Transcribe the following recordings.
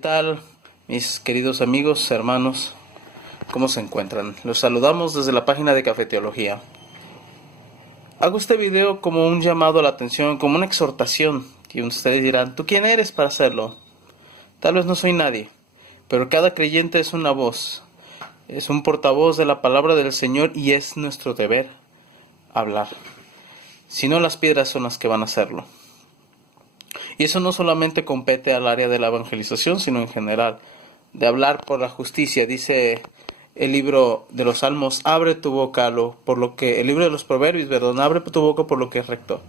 tal, mis queridos amigos, hermanos? ¿Cómo se encuentran? Los saludamos desde la página de Café Teología. Hago este video como un llamado a la atención, como una exhortación. Y ustedes dirán, ¿tú quién eres para hacerlo? Tal vez no soy nadie, pero cada creyente es una voz. Es un portavoz de la palabra del Señor y es nuestro deber hablar. Si no, las piedras son las que van a hacerlo. Y eso no solamente compete al área de la evangelización, sino en general, de hablar por la justicia. Dice el libro de los Salmos, abre tu boca el libro de los Proverbios, abre tu boca por lo que es recto.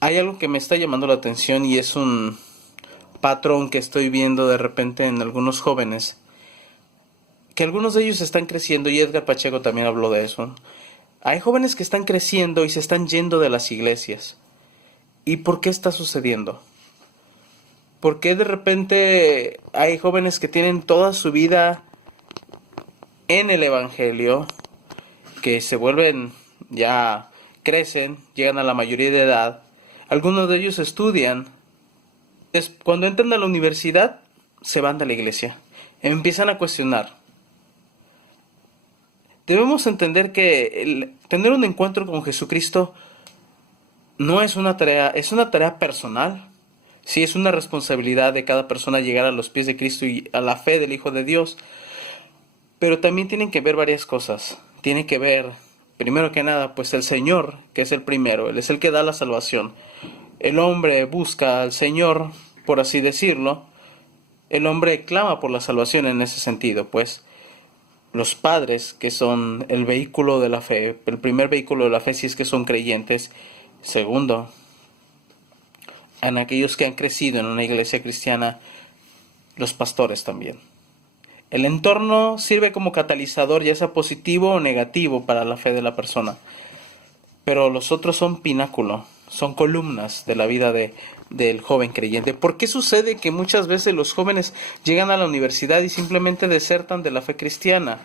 Hay algo que me está llamando la atención y es un patrón que estoy viendo de repente en algunos jóvenes, que algunos de ellos están creciendo, y Edgar Pacheco también habló de eso. Hay jóvenes que están creciendo y se están yendo de las iglesias. ¿Y por qué está sucediendo? Porque de repente hay jóvenes que tienen toda su vida en el evangelio, que se vuelven, ya crecen, llegan a la mayoría de edad. Algunos de ellos estudian. Cuando entran a la universidad, se van de la iglesia. Empiezan a cuestionar. Debemos entender que tener un encuentro con Jesucristo no es una tarea, es una tarea personal. Sí, es una responsabilidad de cada persona llegar a los pies de Cristo y a la fe del Hijo de Dios. Pero también tienen que ver varias cosas. Tiene que ver, primero que nada, pues el Señor, que es el primero. Él es el que da la salvación. El hombre busca al Señor, por así decirlo. El hombre clama por la salvación en ese sentido, pues. Los padres, que son el vehículo de la fe, el primer vehículo de la fe si es que son creyentes. Segundo, en aquellos que han crecido en una iglesia cristiana, los pastores también. El entorno sirve como catalizador, ya sea positivo o negativo, para la fe de la persona. Pero los otros son pináculo, son columnas de la vida del joven creyente. ¿Por qué sucede que muchas veces los jóvenes llegan a la universidad y simplemente desertan de la fe cristiana?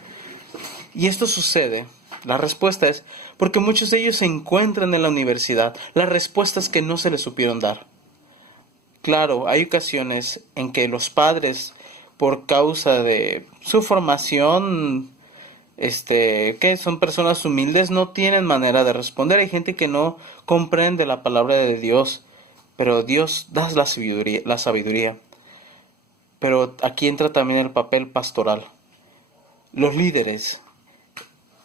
Y esto sucede, la respuesta es, porque muchos de ellos se encuentran en la universidad. La respuesta es que no se les supieron dar. Claro, hay ocasiones en que los padres, por causa de su formación, que son personas humildes, no tienen manera de responder. Hay gente que no comprende la palabra de Dios, pero Dios da la sabiduría. Pero aquí entra también el papel pastoral. Los líderes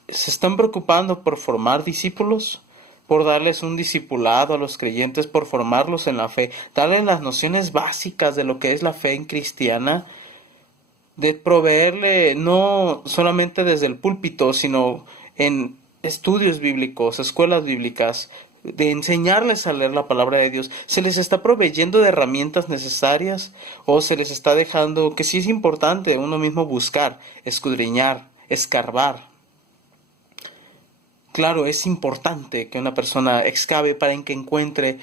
se están preocupando por formar discípulos, por darles un discipulado a los creyentes, por formarlos en la fe, darles las nociones básicas de lo que es la fe cristiana, de proveerle no solamente desde el púlpito, sino en estudios bíblicos, escuelas bíblicas, de enseñarles a leer la palabra de Dios. ¿Se les está proveyendo de herramientas necesarias o se les está dejando, que sí es importante uno mismo buscar, escudriñar, escarbar? Claro, es importante que una persona excave para que encuentre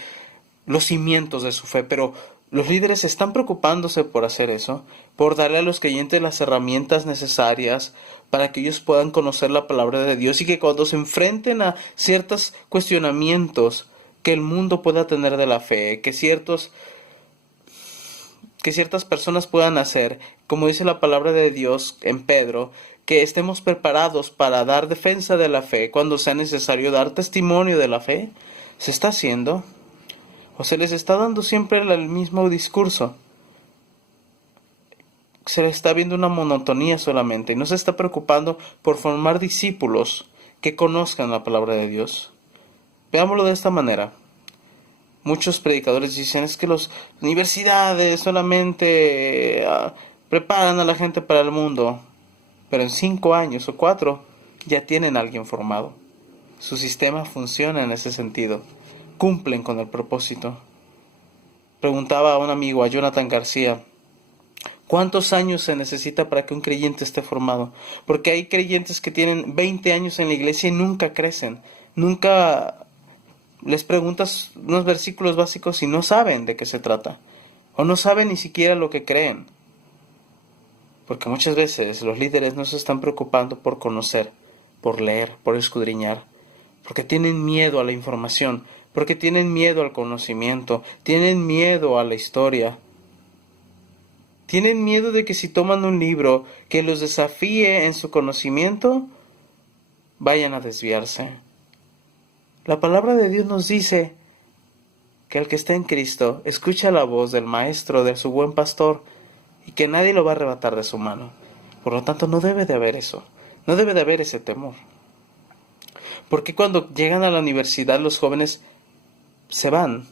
los cimientos de su fe, pero los líderes están preocupándose por hacer eso, por darle a los creyentes las herramientas necesarias para que ellos puedan conocer la palabra de Dios y que cuando se enfrenten a ciertos cuestionamientos que el mundo pueda tener de la fe, que ciertas personas puedan hacer, como dice la palabra de Dios en Pedro, que estemos preparados para dar defensa de la fe cuando sea necesario dar testimonio de la fe. ¿Se está haciendo? ¿O se les está dando siempre el mismo discurso? Se les está viendo una monotonía solamente y no se está preocupando por formar discípulos que conozcan la palabra de Dios. Veámoslo de esta manera. Muchos predicadores dicen es que las universidades solamente preparan a la gente para el mundo, pero en 5 años o 4 ya tienen a alguien formado. Su sistema funciona en ese sentido. Cumplen con el propósito. Preguntaba a un amigo, a Jonathan García, ¿cuántos años se necesita para que un creyente esté formado? Porque hay creyentes que tienen 20 años en la iglesia y nunca crecen. Nunca les preguntas unos versículos básicos y no saben de qué se trata. O no saben ni siquiera lo que creen. Porque muchas veces los líderes no se están preocupando por conocer, por leer, por escudriñar. Porque tienen miedo a la información. porque tienen miedo al conocimiento, tienen miedo a la historia. Tienen miedo de que si toman un libro que los desafíe en su conocimiento, vayan a desviarse. La palabra de Dios nos dice que el que está en Cristo escucha la voz del Maestro, de su buen pastor, y que nadie lo va a arrebatar de su mano. Por lo tanto, no debe de haber eso. No debe de haber ese temor. Porque cuando llegan a la universidad los jóvenes se van,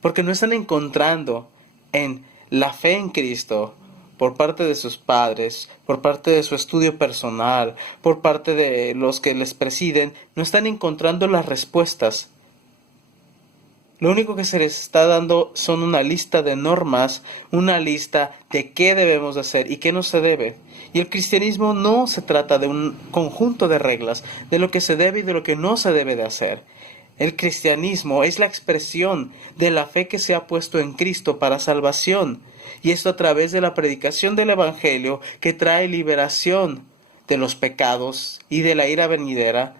porque no están encontrando en la fe en Cristo por parte de sus padres, por parte de su estudio personal, por parte de los que les presiden, no están encontrando las respuestas. Lo único que se les está dando son una lista de normas, una lista de qué debemos hacer y qué no se debe. Y el cristianismo no se trata de un conjunto de reglas, de lo que se debe y de lo que no se debe de hacer. El cristianismo es la expresión de la fe que se ha puesto en Cristo para salvación, y esto a través de la predicación del Evangelio que trae liberación de los pecados y de la ira venidera,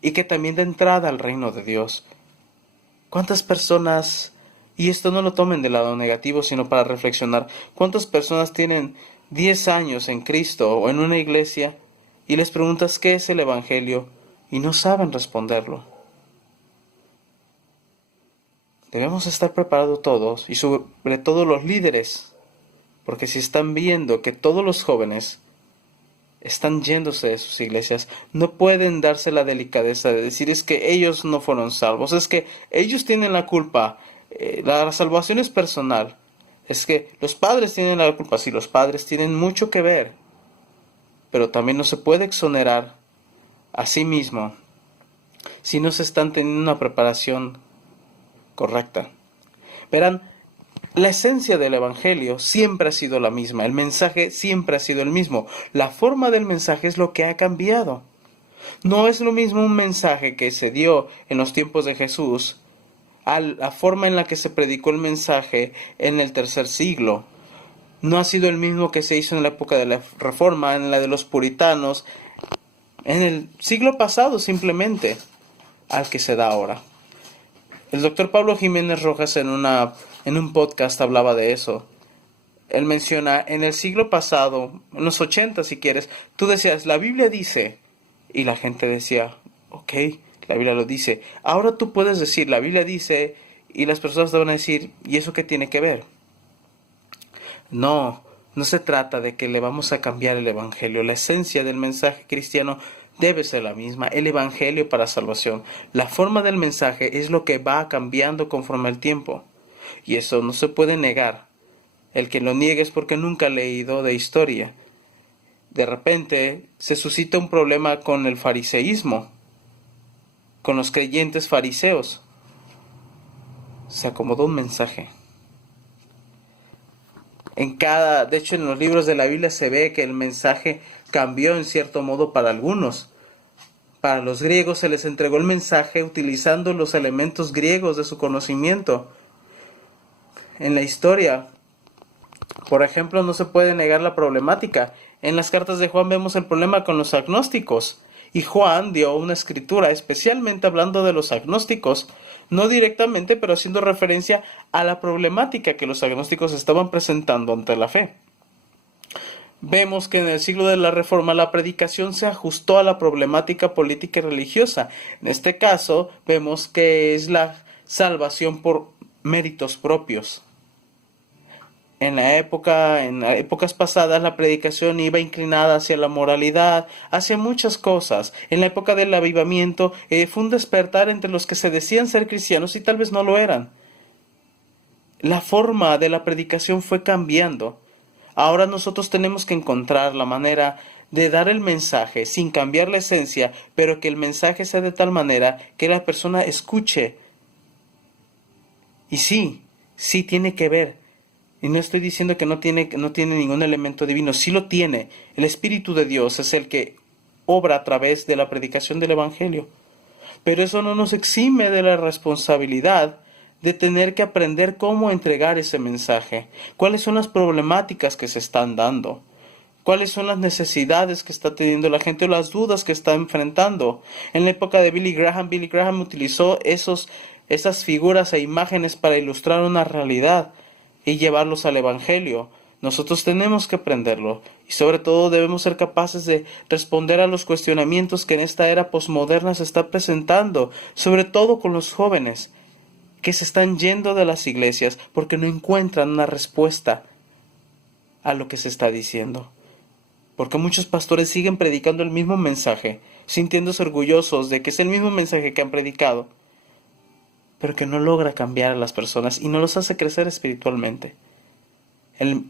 y que también da entrada al reino de Dios. ¿Cuántas personas, y esto no lo tomen del lado negativo, sino para reflexionar, cuántas personas tienen 10 años en Cristo o en una iglesia y les preguntas qué es el Evangelio y no saben responderlo? Debemos estar preparados todos y sobre todo los líderes, porque si están viendo que todos los jóvenes están yéndose de sus iglesias, no pueden darse la delicadeza de decir es que ellos no fueron salvos, es que ellos tienen la culpa, la salvación es personal, es que los padres tienen la culpa, sí, los padres tienen mucho que ver, pero también no se puede exonerar a sí mismo si no se están teniendo una preparación correcta. Verán, la esencia del Evangelio siempre ha sido la misma, el mensaje siempre ha sido el mismo, la forma del mensaje es lo que ha cambiado. No es lo mismo un mensaje que se dio en los tiempos de Jesús a la forma en la que se predicó el mensaje en el tercer siglo. No ha sido el mismo que se hizo en la época de la Reforma, en la de los puritanos, en el siglo pasado simplemente, al que se da ahora. El doctor Pablo Jiménez Rojas en un podcast hablaba de eso. Él menciona, en el siglo pasado, en los 80 si quieres, tú decías, la Biblia dice, y la gente decía, ok, la Biblia lo dice. Ahora tú puedes decir, la Biblia dice, y las personas te van a decir, ¿y eso qué tiene que ver? No se trata de que le vamos a cambiar el Evangelio. La esencia del mensaje cristiano debe ser la misma, el Evangelio para salvación. La forma del mensaje es lo que va cambiando conforme el tiempo. Y eso no se puede negar. El que lo niegue es porque nunca ha leído de historia. De repente se suscita un problema con el fariseísmo, con los creyentes fariseos. Se acomodó un mensaje. De hecho, en los libros de la Biblia se ve que el mensaje cambió en cierto modo para algunos. Para los griegos se les entregó el mensaje utilizando los elementos griegos de su conocimiento. En la historia, por ejemplo, no se puede negar la problemática. En las cartas de Juan vemos el problema con los agnósticos. Y Juan dio una escritura especialmente hablando de los agnósticos, no directamente, pero haciendo referencia a la problemática que los agnósticos estaban presentando ante la fe. Vemos que en el siglo de la Reforma la predicación se ajustó a la problemática política y religiosa. En este caso, vemos que es la salvación por méritos propios. En épocas pasadas, la predicación iba inclinada hacia la moralidad, hacia muchas cosas. En la época del avivamiento, fue un despertar entre los que se decían ser cristianos y tal vez no lo eran. La forma de la predicación fue cambiando. Ahora nosotros tenemos que encontrar la manera de dar el mensaje sin cambiar la esencia, pero que el mensaje sea de tal manera que la persona escuche. Y sí tiene que ver. Y no estoy diciendo que no tiene ningún elemento divino, sí lo tiene. El Espíritu de Dios es el que obra a través de la predicación del Evangelio. Pero eso no nos exime de la responsabilidad de tener que aprender cómo entregar ese mensaje. ¿Cuáles son las problemáticas que se están dando? ¿Cuáles son las necesidades que está teniendo la gente o las dudas que está enfrentando? En la época de Billy Graham utilizó esos esas figuras e imágenes para ilustrar una realidad y llevarlos al Evangelio. Nosotros tenemos que aprenderlo y sobre todo debemos ser capaces de responder a los cuestionamientos que en esta era posmoderna se está presentando, sobre todo con los jóvenes que se están yendo de las iglesias porque no encuentran una respuesta a lo que se está diciendo. Porque muchos pastores siguen predicando el mismo mensaje, sintiéndose orgullosos de que es el mismo mensaje que han predicado, pero que no logra cambiar a las personas y no los hace crecer espiritualmente.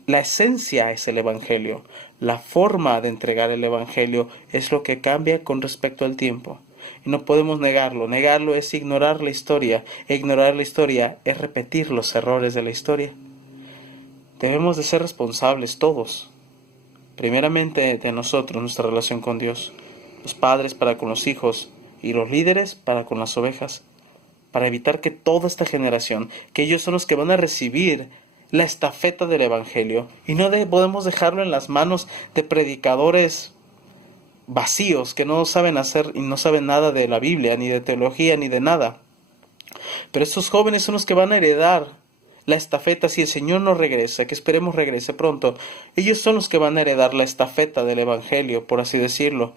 La esencia es el Evangelio. La forma de entregar el Evangelio es lo que cambia con respecto al tiempo. Y no podemos negarlo. Negarlo es ignorar la historia. E ignorar la historia es repetir los errores de la historia. Debemos de ser responsables todos. Primeramente de nosotros, nuestra relación con Dios. Los padres para con los hijos y los líderes para con las ovejas. Para evitar que toda esta generación, que ellos son los que van a recibir la estafeta del Evangelio, y no podemos dejarlo en las manos de predicadores vacíos que no saben hacer y no saben nada de la Biblia, ni de teología, ni de nada. Pero estos jóvenes son los que van a heredar la estafeta si el Señor no regresa, que esperemos regrese pronto. Ellos son los que van a heredar la estafeta del Evangelio, por así decirlo.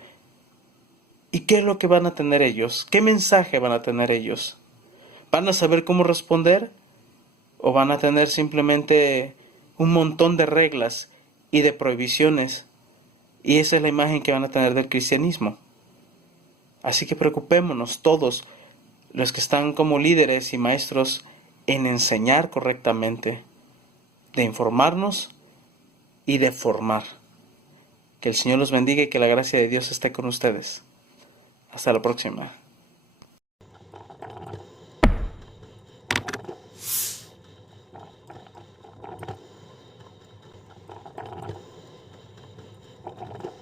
¿Y qué es lo que van a tener ellos? ¿Qué mensaje van a tener ellos? ¿Van a saber cómo responder? ¿O van a tener simplemente un montón de reglas y de prohibiciones? Y esa es la imagen que van a tener del cristianismo. Así que preocupémonos todos, los que están como líderes y maestros, en enseñar correctamente, de informarnos y de formar. Que el Señor los bendiga y que la gracia de Dios esté con ustedes. Hasta la próxima.